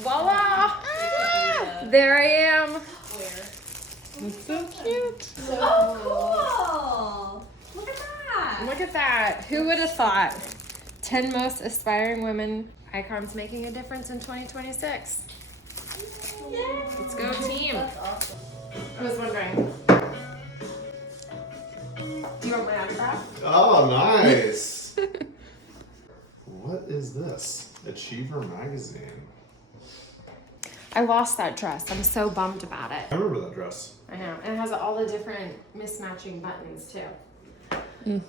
Voila! There I am. It's so cute. Oh, cool. Look at that. Look at that. Who would have thought? 10 most aspiring women icons making a difference in 2026. Yay. Let's go team. That's awesome. I was wondering. Do you want my autograph? Oh, nice. What is this? Achiever magazine. I lost that dress. I'm so bummed about it. I remember that dress. I know. And it has all the different mismatching buttons too.